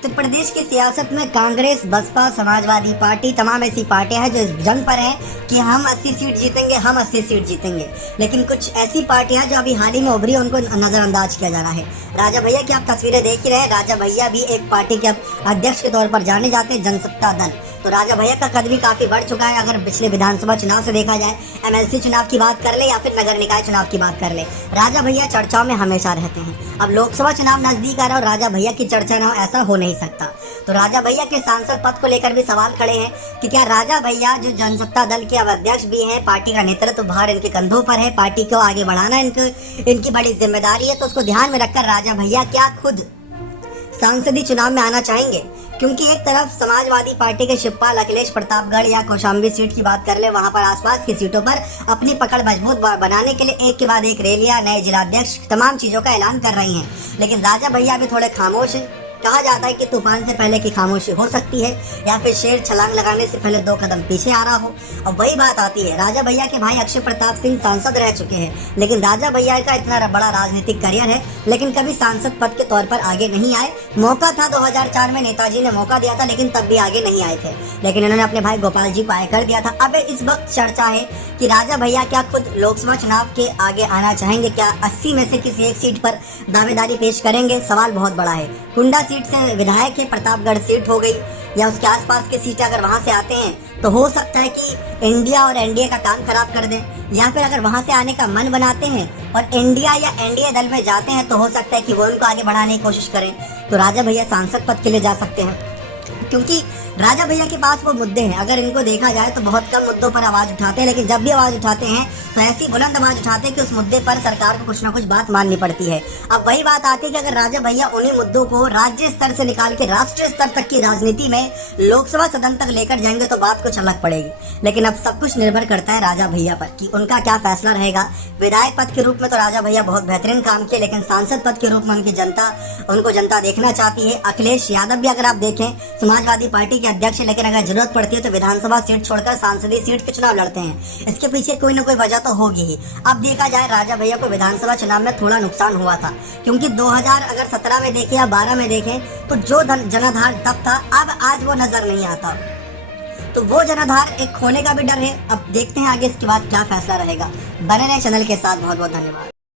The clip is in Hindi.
उत्तर प्रदेश की सियासत में कांग्रेस, बसपा, समाजवादी पार्टी तमाम ऐसी पार्टियां हैं जो इस जंग पर हैं कि हम 80 सीट जीतेंगे, हम 80 सीट जीतेंगे। लेकिन कुछ ऐसी पार्टियां जो अभी हाल ही में उभरी, उनको नज़रअंदाज किया जा रहा है। राजा भैया की आप तस्वीरें देख ही रहे हैं। राजा भैया भी एक पार्टी के अध्यक्ष के तौर पर जाने जाते हैं, जनसत्ता दल। तो राजा भैया का कद भी काफ़ी बढ़ चुका है। अगर पिछले विधानसभा चुनाव से देखा जाए, एमएलसी चुनाव की बात कर ले या फिर नगर निकाय चुनाव की बात कर ले, राजा भैया चर्चाओं में हमेशा रहते हैं। अब लोकसभा चुनाव नजदीक आ रहा है और राजा भैया की चर्चा ना हो, ऐसा हो नहीं सकता। तो राजा भैया के सांसद पद को लेकर भी सवाल खड़े हैं कि क्या राजा भैया जो जनसत्ता दल के अब अध्यक्ष भी हैं, पार्टी का नेतृत्व भार इनके कंधों पर है, पार्टी को आगे बढ़ाना इनकी बड़ी जिम्मेदारी है। तो उसको ध्यान में रखकर राजा भैया क्या खुद सांसदीय चुनाव में आना चाहेंगे? क्योंकि एक तरफ समाजवादी पार्टी के शिवपाल अखिलेश प्रतापगढ़ या कौशाम्बी सीट की बात कर ले, वहां पर आसपास की सीटों पर अपनी पकड़ मजबूत बनाने के लिए एक के बाद एक रैलियां, नए जिलाध्यक्ष, तमाम चीजों का ऐलान कर रही हैं। लेकिन राजा भैया भी थोड़े खामोश हैं। कहा जाता है कि तूफान से पहले की खामोशी हो सकती है या फिर शेर छलांग लगाने से पहले 2 कदम पीछे आ रहा हो। अब वही बात आती है, राजा भैया के भाई अक्षय प्रताप सिंह सांसद रह चुके हैं, लेकिन राजा भैया का इतना बड़ा राजनीतिक करियर है, लेकिन कभी सांसद पद के तौर पर आगे नहीं आए। मौका था 2004 में, नेताजी ने मौका दिया था, लेकिन तब भी आगे नहीं आए थे। लेकिन इन्होंने अपने भाई गोपाल जी को आगे कर दिया था। अब इस वक्त चर्चा है कि राजा भैया क्या खुद लोकसभा चुनाव के आगे आना चाहेंगे? क्या 80 में से किसी एक सीट पर दावेदारी पेश करेंगे? सवाल बहुत बड़ा है। कुंडा सीट से विधायक है, प्रतापगढ़ सीट हो गई या उसके आसपास की सीटें, अगर वहां से आते हैं तो हो सकता है कि इंडिया और एनडीए का काम खराब कर दें, या फिर अगर वहां से आने का मन बनाते हैं और इंडिया या एनडीए दल में जाते हैं तो हो सकता है कि वो उनको आगे बढ़ाने की कोशिश करें। तो राजा भैया सांसद पद के लिए जा सकते हैं, क्योंकि राजा भैया के पास वो मुद्दे हैं। अगर इनको देखा जाए तो बहुत कम मुद्दों पर आवाज उठाते हैं, लेकिन जब भी आवाज उठाते हैं तो ऐसी बुलंद आवाज उठाते हैं कि उस मुद्दे पर सरकार को कुछ ना कुछ बात माननी पड़ती है। अब वही बात आती है कि अगर राजा भैया उन्हीं मुद्दों को राज्य स्तर से निकाल के राष्ट्रीय स्तर तक की राजनीति में लोकसभा सदन तक लेकर जाएंगे तो बात कुछ अलग पड़ेगी। लेकिन अब सब कुछ निर्भर करता है राजा भैया पर कि उनका क्या फैसला रहेगा। विधायक पद के रूप में तो राजा भैया बहुत बेहतरीन काम किए, लेकिन सांसद पद के रूप में उनको जनता देखना चाहती है। अखिलेश यादव भी अगर आप देखें समाजवादी पार्टी के अध्यक्ष, लेकिन अगर जरूरत पड़ती है तो विधानसभा सीट छोड़कर सांसदीय सीट के चुनाव लड़ते हैं। इसके पीछे कोई ना कोई वजह तो होगी ही। अब देखा जाए, राजा भैया को विधानसभा चुनाव में थोड़ा नुकसान हुआ था, क्योंकि 2017 में देखें या 12 में देखें तो जो जनाधार तब था, अब आज वो नजर नहीं आता। तो वो जनाधार एक खोने का भी डर है। अब देखते हैं आगे इसके बाद क्या फैसला रहेगा। बने रहे चैनल के साथ। बहुत बहुत धन्यवाद।